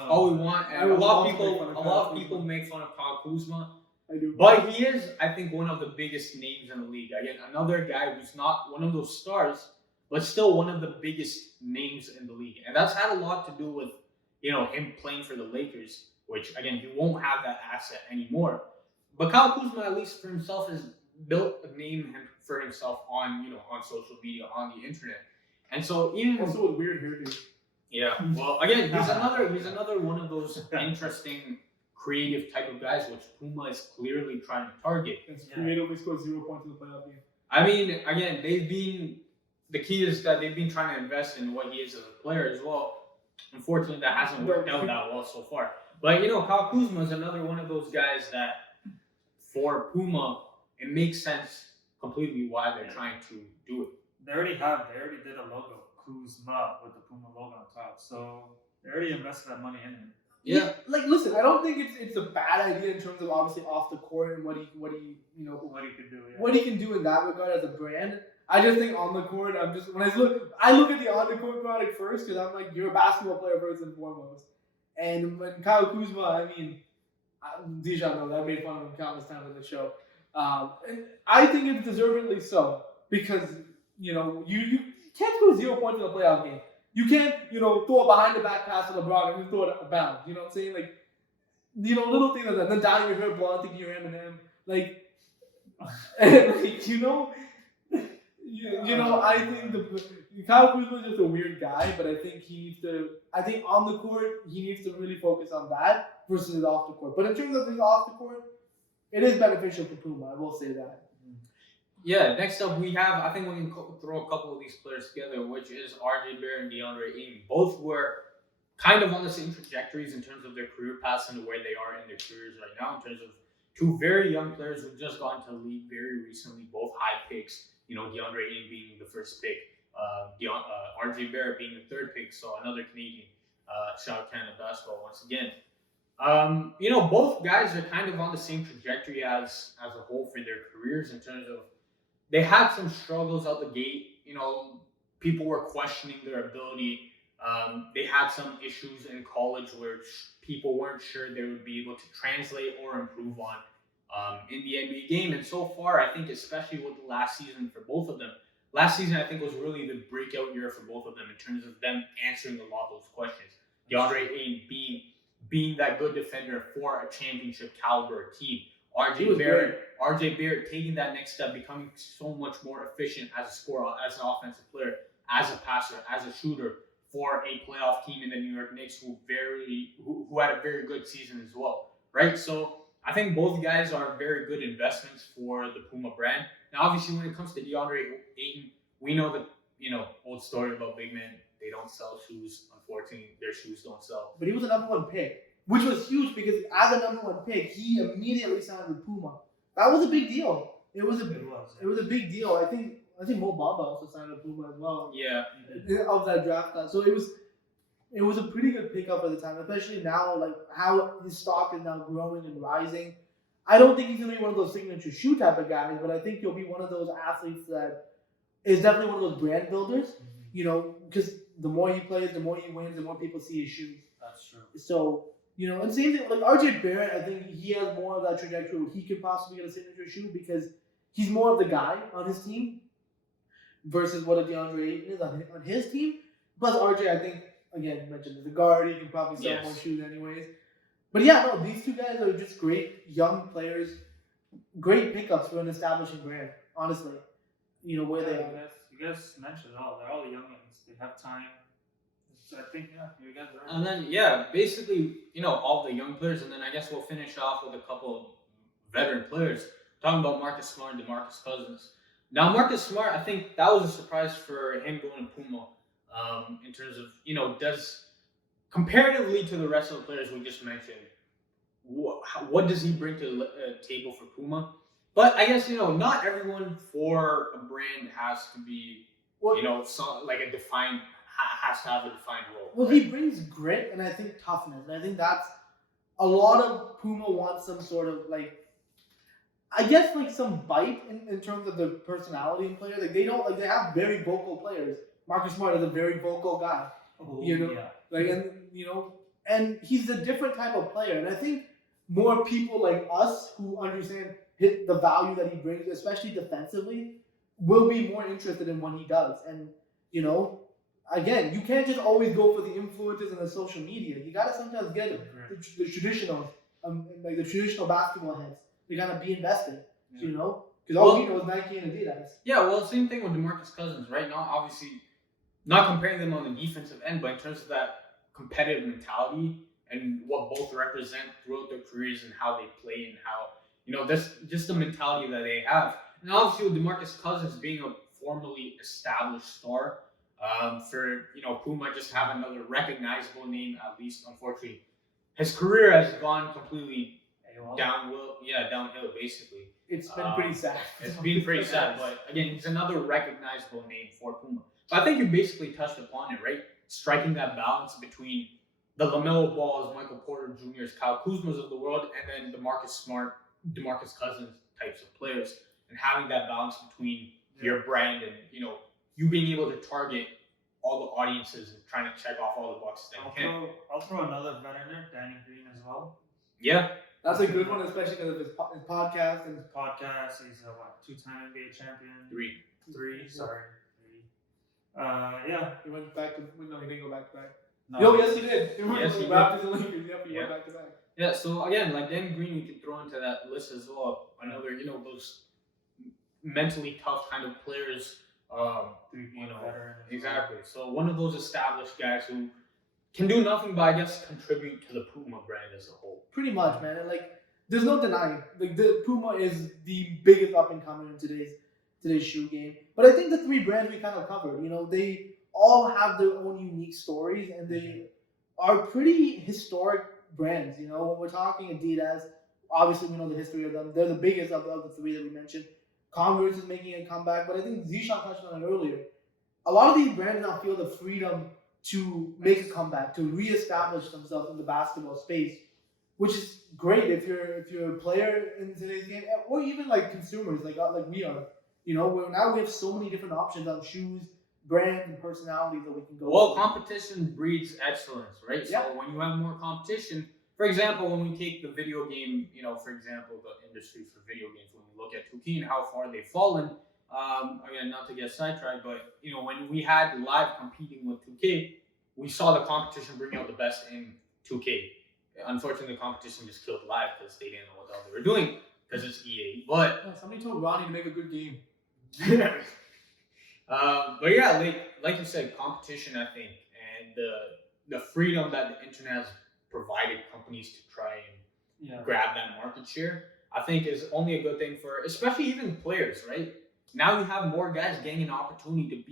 all we want, and a lot of people make fun of Kyle Kuzma. I do. But he is, I think, one of the biggest names in the league. Again, another guy who's not one of those stars, but still one of the biggest names in the league, and that's had a lot to do with him playing for the Lakers, which again he won't have that asset anymore. But Kyle Kuzma, at least for himself, has built a name for himself on social media, on the internet. And so even also with weird hairdo. Yeah. Well, again, he's another one of those interesting, creative type of guys, which Puma is clearly trying to target. Creatively scored 0 points in the playoff game. I mean, again, the key is that they've been trying to invest in what he is as a player as well. Unfortunately, that hasn't worked out that well so far. But Kyle Kuzma is another one of those guys that, for Puma, it makes sense completely why they're trying to do it. They already did a logo, Kuzma, with the Puma logo on top. So they already invested that money in him. Yeah. Listen, I don't think it's a bad idea in terms of obviously off the court and what he could do. Yeah. What he can do in that regard as a brand. I just think on the court, I look at the on the court product first because I'm like, you're a basketball player first and foremost. And when Kyle Kuzma, I mean, Zeeshan knows I made fun of him countless times on the show. And I think it's deservedly so because you can't score 0 points in a playoff game. You can't throw a behind the back pass to LeBron and just throw it out of bounds. You know what I'm saying? Like little things like that. Then down your hair blonde thinking you're Eminem. Like I think Kyle Kuzma is just a weird guy, but I think I think on the court he needs to really focus on that versus off the court. But in terms of things off the court, it is beneficial for Puma. I will say that. Yeah, next up we have, I think we can throw a couple of these players together, which is RJ Barrett and DeAndre Ayton. Both were kind of on the same trajectories in terms of their career paths and where they are in their careers right now, in terms of two very young players who've just gone to the league very recently, both high picks. DeAndre Ayton being the first pick, RJ Barrett being the third pick, so another Canadian. Shout out Canada basketball once again. Both guys are kind of on the same trajectory as a whole for their careers in terms of they had some struggles out the gate. People were questioning their ability. They had some issues in college where people weren't sure they would be able to translate or improve on in the NBA game. And so far, I think, especially with the last season for both of them, last season I think was really the breakout year for both of them in terms of them answering a lot of those questions. DeAndre Ayton being that good defender for a championship caliber team. RJ Barrett taking that next step, becoming so much more efficient as a scorer, as an offensive player, as a passer, as a shooter for a playoff team in the New York Knicks who had a very good season as well, right? So I think both guys are very good investments for the Puma brand. Now, obviously, when it comes to DeAndre Ayton, we know that, old story about big men, they don't sell shoes. Unfortunately, their shoes don't sell. But he was the number one pick, which was huge because as a number one pick, he immediately signed with Puma. That was a big deal. It was a big deal. I think Mo Bamba also signed with Puma as well. Yeah. Of that draft class. So it was a pretty good pickup at the time, especially now, like how his stock is now growing and rising. I don't think he's going to be one of those signature shoe type of guys, but I think he'll be one of those athletes that is definitely one of those brand builders, because the more he plays, the more he wins, the more people see his shoes. That's true. So, and same thing, like RJ Barrett, I think he has more of that trajectory where he could possibly get a signature shoe because he's more of the guy on his team versus what a DeAndre Ayton is on his team. Plus RJ, I think, again, you mentioned the guard, he can probably sell more shoes anyways. But yeah, no, these two guys are just great young players, great pickups for an establishing brand, honestly. You know, where they are. You guys mentioned it all. They're all youngins. They have time. So I think, you guys are right. And then, basically, all the young players, and then I guess we'll finish off with a couple of veteran players. Talking about Marcus Smart and DeMarcus Cousins. Now, Marcus Smart, I think that was a surprise for him going to Puma. In terms of, does comparatively to the rest of the players we just mentioned, what does he bring to the table for Puma? But I guess, not everyone for a brand has to be, like a defined, has to have a defined role. Well, he brings grit and I think toughness. And I think that's a lot of Puma wants some sort of some bite in terms of the personality in players. Like they have very vocal players. Marcus Smart is a very vocal guy. And he's a different type of player. And I think more people like us who understand the value that he brings, especially defensively, will be more interested in what he does. And, again, you can't just always go for the influencers and the social media. You gotta sometimes get the traditional, the traditional basketball heads. You gotta be invested, because all we know is Nike and Adidas. Yeah, well, same thing with DeMarcus Cousins, right? Now, obviously, not comparing them on the defensive end, but in terms of that competitive mentality and what both represent throughout their careers and how they play and how, that's just the mentality that they have. And obviously, with DeMarcus Cousins being a formally established star, for Puma just have another recognizable name, at least. Unfortunately, his career has gone completely downhill basically. It's been pretty sad. It's been pretty sad, but again, he's another recognizable name for Puma. But I think you basically touched upon it, right? Striking that balance between the LaMelo Balls, Michael Porter Jr.'s, Kyle Kuzma's of the world, and then the Marcus Smart, DeMarcus Cousins types of players, and having that balance between your brand and you being able to target all the audiences and trying to check off all the boxes that you can. I'll throw another veteran there, Danny Green as well. Yeah. That's a good one, especially because of his podcast. And He's a two-time NBA champion. Three. Sorry. He went back to. No, he didn't go back to back. No. Yes, he did. He Yes, he did. Raptors and Lakers. Yep, he went back to back. Yeah. So again, like Danny Green, we could throw into that list as well. Another, those mentally tough kind of players. Exactly. So one of those established guys who can do nothing but I guess contribute to the Puma brand as a whole. Pretty much, man. And there's no denying. The Puma is the biggest up and coming in today's shoe game. But I think the three brands we kind of covered, they all have their own unique stories and they are pretty historic brands. When we're talking Adidas, obviously we know the history of them. They're the biggest of the three that we mentioned. Converse is making a comeback, but I think Zeeshan touched on it earlier. A lot of these brands now feel the freedom to make a comeback, to reestablish themselves in the basketball space, which is great if you're a player in today's game, or even like consumers, like we are. Where now we have so many different options on shoes, brands, and personalities that we can go. Well, competition breeds excellence, right? Yeah. So when you have more competition, for example, when we take the video game, for example, the industry for video games, when we look at 2K and how far they've fallen, again, not to get sidetracked, but, when we had live competing with 2K, we saw the competition bring out the best in 2K. Unfortunately, the competition just killed live because they didn't know what the hell they were doing because it's EA. But somebody told Ronnie to make a good game. But yeah, like you said, competition, I think, and the freedom that the internet has provided companies to try and grab that market share, I think is only a good thing for, especially even players, right? Now you have more guys getting an opportunity to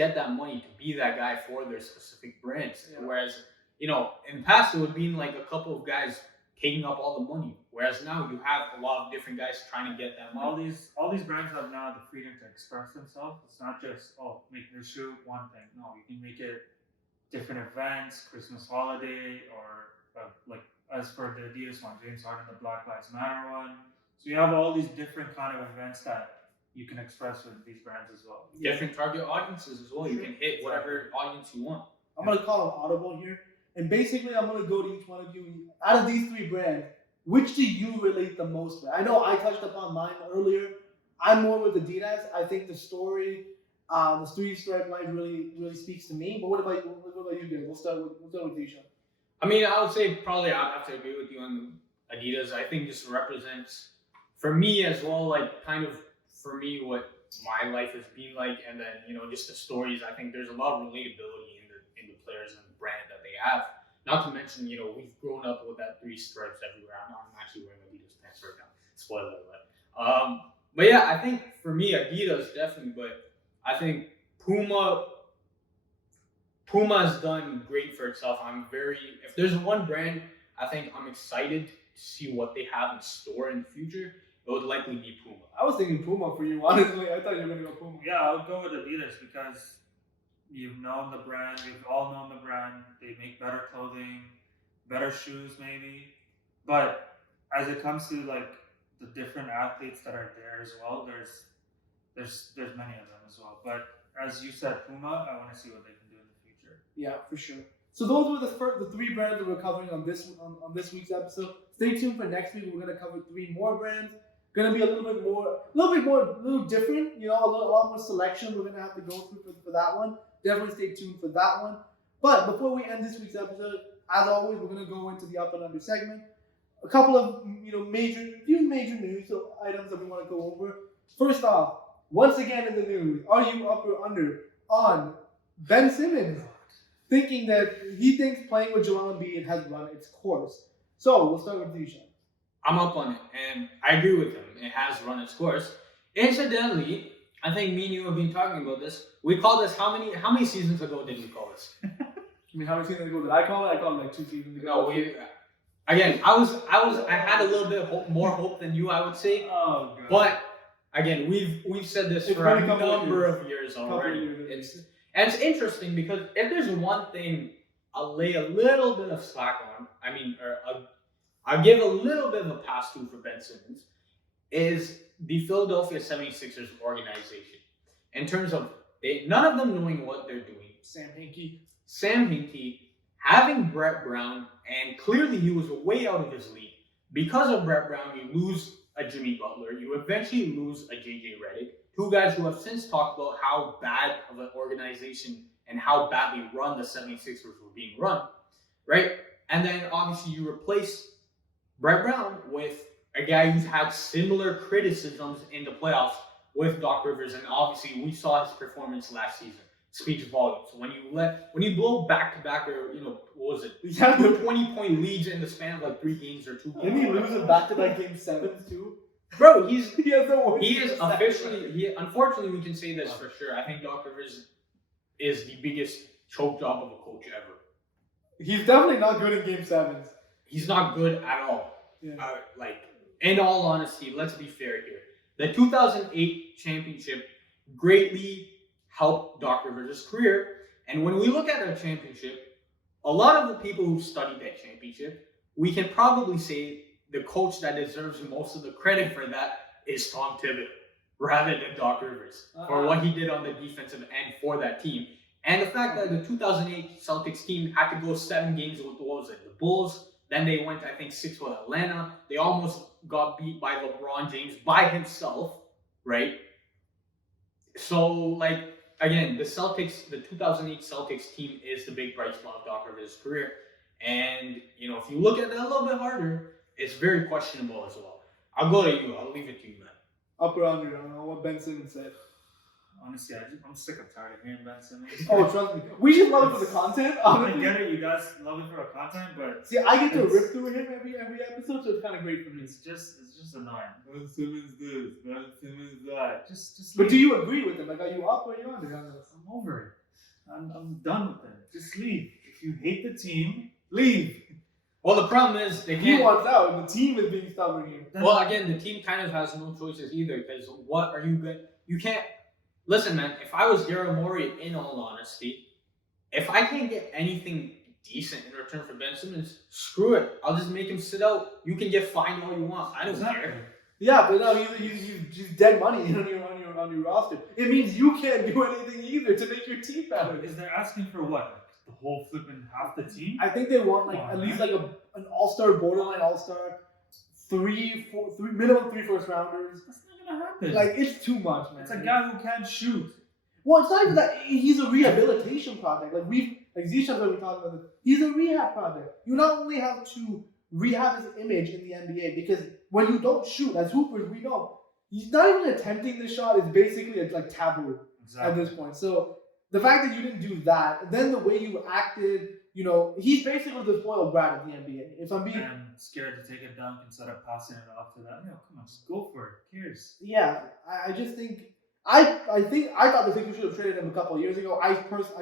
get that money, to be that guy for their specific brands. Yeah. Whereas, in the past, it would be like a couple of guys taking up all the money. Whereas now you have a lot of different guys trying to get that money. All these brands have now the freedom to express themselves. It's not just, make your shoe one thing. No, you can make it different events, Christmas holiday, or like as for the Adidas one, James Harden, the Black Lives Matter one. So you have all these different kind of events that you can express with these brands as well. Different target audiences as well. Sure. You can hit whatever audience you want. I'm going to call an audible here. And basically, I'm going to go to each one of you. Out of these three brands, which do you relate the most with? I know I touched upon mine earlier. I'm more with Adidas. I think the story, the three-stripe line really speaks to me. But what about you guys? We'll start with Zeeshan. I mean, I would say probably I'd have to agree with you on Adidas. I think this represents, for me as well, like kind of for me what my life has been like, and then just the stories. I think there's a lot of relatability in the players and the brand that they have. Not to mention, we've grown up with that three stripes everywhere. I'm actually wearing Adidas pants right now. Spoiler alert. But yeah, I think for me Adidas definitely, but I think Puma's done great for itself. If there's one brand, I think I'm excited to see what they have in store in the future. It would likely be Puma. I was thinking Puma for you, honestly. I thought you were gonna go Puma. Yeah, I would go with Adidas because you've known the brand. We've all known the brand. They make better clothing, better shoes, maybe. But as it comes to like the different athletes that are there as well, there's many of them as well. But as you said, Puma, I want to see what they can do in the future. Yeah, for sure. So those were the three brands that we're covering on this week's episode. Stay tuned for next week. We're gonna cover 3 more brands. Gonna be a little different. A lot more selection we're gonna have to go through for that one. Definitely stay tuned for that one. But before we end this week's episode, as always, we're gonna go into the up and under segment. A couple of major news items that we want to go over. First off, once again in the news, are you up or under on Ben Simmons thinking that he thinks playing with Joel Embiid has run its course? So we'll start with Zeeshan. I'm up on it, and I agree with him. It has run its course. Incidentally, I think me and you have been talking about this. We called this how many seasons ago did we call this? I mean, how many seasons ago did I call it? I called it like 2 seasons ago. No, I had a little bit more hope than you, I would say. Oh, God. But again, we've said this for a number of years already. It's interesting because if there's one thing I'll lay a little bit of slack on, I'll give a little bit of a pass through for Ben Simmons, is the Philadelphia 76ers organization. In terms of none of them knowing what they're doing. Sam Hinkie having Brett Brown, and clearly he was way out of his league. Because of Brett Brown, you lose a Jimmy Butler. You eventually lose a JJ Redick. 2 guys who have since talked about how bad of an organization and how badly run the 76ers were being run, right? And then obviously you replace Brett Brown with a guy who's had similar criticisms in the playoffs with Doc Rivers, and obviously we saw his performance last season. Speaks volumes. When you blow back-to-back, or what was it? Yeah, 20-point leads in the span of like 3 games or 2 games. Didn't he lose a back-to-back game 7 too? Bro, unfortunately we can say this for sure. I think Doc Rivers is the biggest choke job of a coach ever. He's definitely not good in game 7s. He's not good at all. Yeah. In all honesty, let's be fair here. The 2008 championship greatly helped Doc Rivers' career. And when we look at that championship, a lot of the people who studied that championship, we can probably say the coach that deserves most of the credit for that is Tom Thibodeau, rather than Doc Rivers, for what he did on the defensive end for that team. And the fact that the 2008 Celtics team had to go 7 games with, the Bulls. Then they went, I think, 6 with Atlanta. They almost got beat by LeBron James by himself, right? So, again, the 2008 Celtics team is the big bright spot of Doc Rivers' career. And, if you look at that a little bit harder, it's very questionable as well. I'll go to you. I'll leave it to you, man. Up or under on what Ben Simmons said. Honestly, I'm sick and tired of hearing Ben Simmons. Oh, trust me. We just love it for the content. I get it, you guys love it for the content, but see, I get to rip through him every episode, so it's kind of great for me. It's just annoying. Ben Simmons this, Ben Simmons that. Just. But do you agree with him? Are you up or are you under? I'm over it. I'm done with it. Just leave. If you hate the team, leave. Well, the problem is he wants out, and the team is being stubborn here. Well, again, the team kind of has no choices either, because what are you good? You can't. Listen, man, if I was Daryl Morey, in all honesty, if I can't get anything decent in return for Ben Simmons, screw it. I'll just make him sit out. You can get fined all you want. I don't care. Yeah, but now he's dead money on your roster. It means you can't do anything either to make your team better. Is they're asking for what? The whole flipping half the team? I think they want at least an all-star, borderline all-star, minimum 3 first rounders. That's not gonna happen? Like, it's too much, man. It's a guy who can't shoot. Well, it's not even that. He's a rehabilitation project. Like Zeeshan's already talking about this. He's a rehab project. You not only have to rehab his image in the NBA, because when you don't shoot, as hoopers, we know he's not even attempting the shot is basically like taboo at this point. So the fact that you didn't do that, and then the way you acted, you know, he's basically the spoiled brat of the NBA. If I'm being and scared to take a dunk instead of passing it off to that. No, come on, just go for it. Who cares? yeah, I just think. I thought the Sixers should have traded him a couple of years ago. I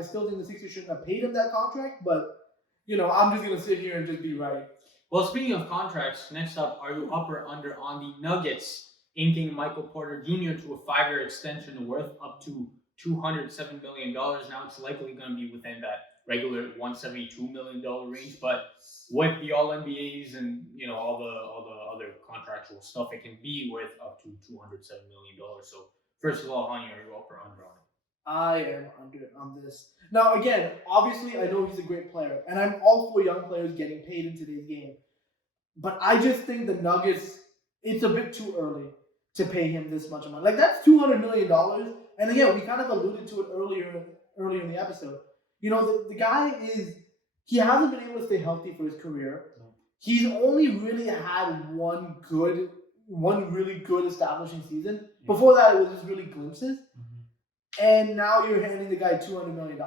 still think the Sixers shouldn't have paid him that contract, but you know, I'm just gonna sit here and just be right. Well, speaking of contracts, next up, are you up or under on the Nuggets inking Michael Porter Jr. to a 5-year extension worth up to $207 million? Now it's likely going to be within that regular $172 million range, but with the All NBAs and all the other contractual stuff, it can be worth up to $207 million. So first of all, Hani, are you up or under on it? I am under on this. Now, again, obviously, I know he's a great player, and I'm all for young players getting paid in today's game. But I just think the Nuggets, it's a bit too early to pay him this much money. Like, that's $200 million. And again, we kind of alluded to it earlier in the episode. You know, the guy he hasn't been able to stay healthy for his career. He's only really had one really good establishing season. Before that, it was just really glimpses. And now you're handing the guy $200 million.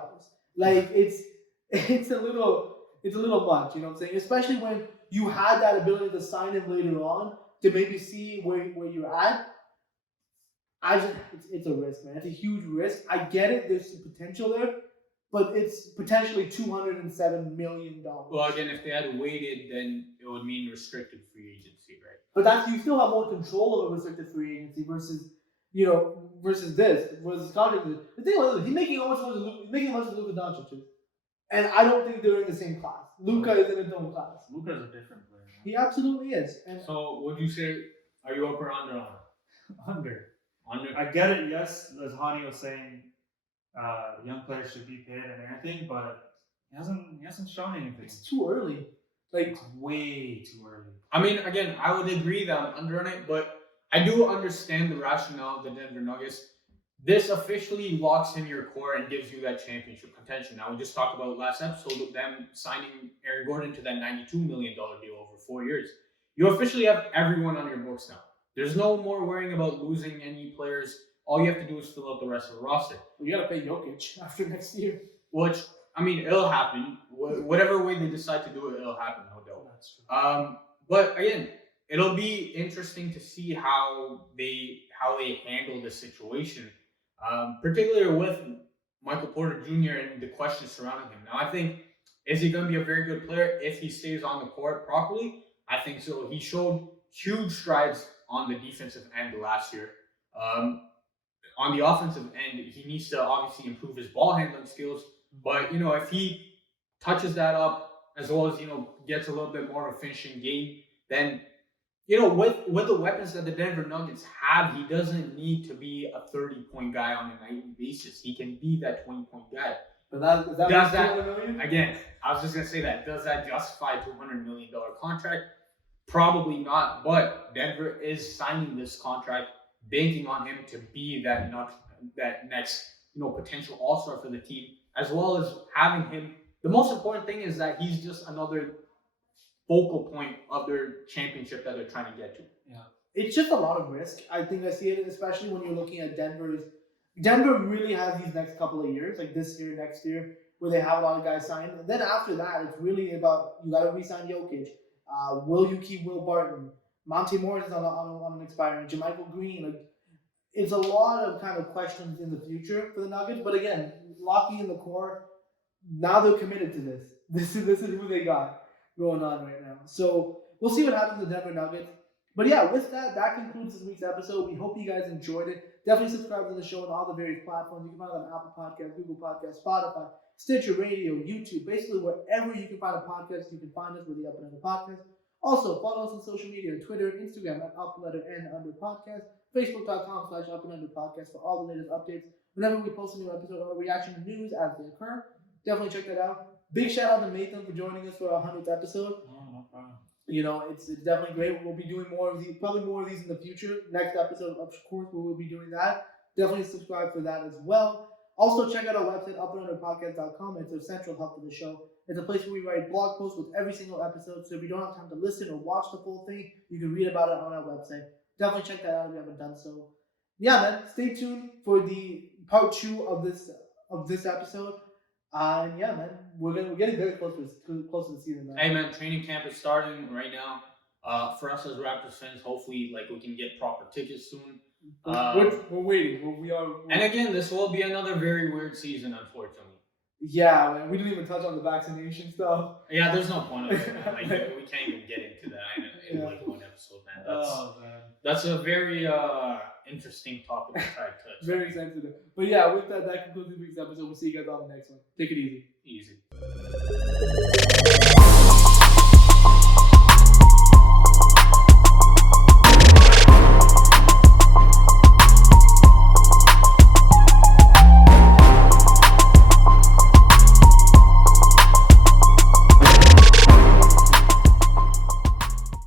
Like, it's a little much, you know what I'm saying? Especially when you had that ability to sign him later on to maybe see where you're at. It's a risk, man. It's a huge risk. I get it. There's some potential there, but it's potentially $207 million. Well, again, if they had waited, then it would mean restricted free agency, right? But you still have more control over restricted free agency versus contract. The thing was, he's making almost as Luka Doncic is. And I don't think they're in the same class. Luka is in his own class. Luka is a different player. Man. He absolutely is. And so, would you say, are you up or under on it? Under. Under. I get it, yes, as Hani was saying, young players should be paid and everything, but he hasn't shown anything. It's too early. Like, it's way too early. I mean, again, I would agree that I'm under on it, but I do understand the rationale of the Denver Nuggets. This officially locks in your core and gives you that championship contention. Now, we just talked about last episode of them signing Aaron Gordon to that $92 million deal over 4 years. You officially have everyone on your books now. There's no more worrying about losing any players. All you have to do is fill out the rest of the roster. Well, you got to pay Jokic after next year. Which, I mean, it'll happen. Whatever way they decide to do it, it'll happen, no doubt. That's true. But again, it'll be interesting to see how they handle the situation. Particularly with Michael Porter Jr. and the questions surrounding him. Now, I think, is he going to be a very good player if he stays on the court properly? I think so. He showed huge strides on the defensive end last year. On the offensive end, he needs to obviously improve his ball handling skills. But, if he touches that up, as well as, gets a little bit more of a finishing game, then with the weapons that the Denver Nuggets have, he doesn't need to be a 30-point guy on a nightly basis. He can be that 20-point guy. But is that $200 million? Again, I was just going to say that. Does that justify a $200 million contract? Probably not. But Denver is signing this contract, banking on him to be that next potential all-star for the team, as well as having him. The most important thing is that he's just another focal point of their championship that they're trying to get to. Yeah. It's just a lot of risk. I think I see it, especially when you're looking at Denver really has these next couple of years, like this year, next year, where they have a lot of guys signed. And then after that, it's really about, you got to re-sign Jokic. Will you keep Will Barton? Monte Morris is on an expiring. JaMychal Green. Like, it's a lot of kind of questions in the future for the Nuggets. But again, locking in the core, now they're committed to this. This is who they got going on right now. So we'll see what happens with the Denver Nuggets. But yeah, with that concludes this week's episode. We hope you guys enjoyed it. Definitely subscribe to the show on all the various platforms. You can find it on Apple Podcasts, Google Podcasts, Spotify, Stitcher Radio, YouTube. Basically, wherever you can find a podcast, you can find us with the Up and Under Podcast. Also, follow us on social media, Twitter, Instagram at @UpAndUnder Podcast, Facebook.com/Up and Under Podcast for all the latest updates. Whenever we post a new episode or reaction to news as they occur, definitely check that out. Big shout out to Nathan for joining us for our 100th episode. Oh, no problem. It's definitely great. We'll be doing more of these, probably more of these in the future. Next episode, of course, we will be doing that. Definitely subscribe for that as well. Also, check out our website, upandunderpodcast.com. It's a central hub for the show. It's a place where we write blog posts with every single episode. So if you don't have time to listen or watch the full thing, you can read about it on our website. Definitely check that out if you haven't done so. Yeah, man. Stay tuned for the part 2 of this episode. And yeah, man, we're getting very close to the season now. Hey, man, training camp is starting right now. For us as Raptors fans, hopefully, we can get proper tickets soon. We're waiting. We are. And again, this will be another very weird season, unfortunately. Yeah, man. We didn't even touch on the vaccination stuff. Yeah, there's no point of it. We can't even get into that in one episode, man. That's a very interesting topic to try to touch. Very sensitive. But yeah, with that concludes this week's episode. We'll see you guys on the next one. Take it easy. Easy.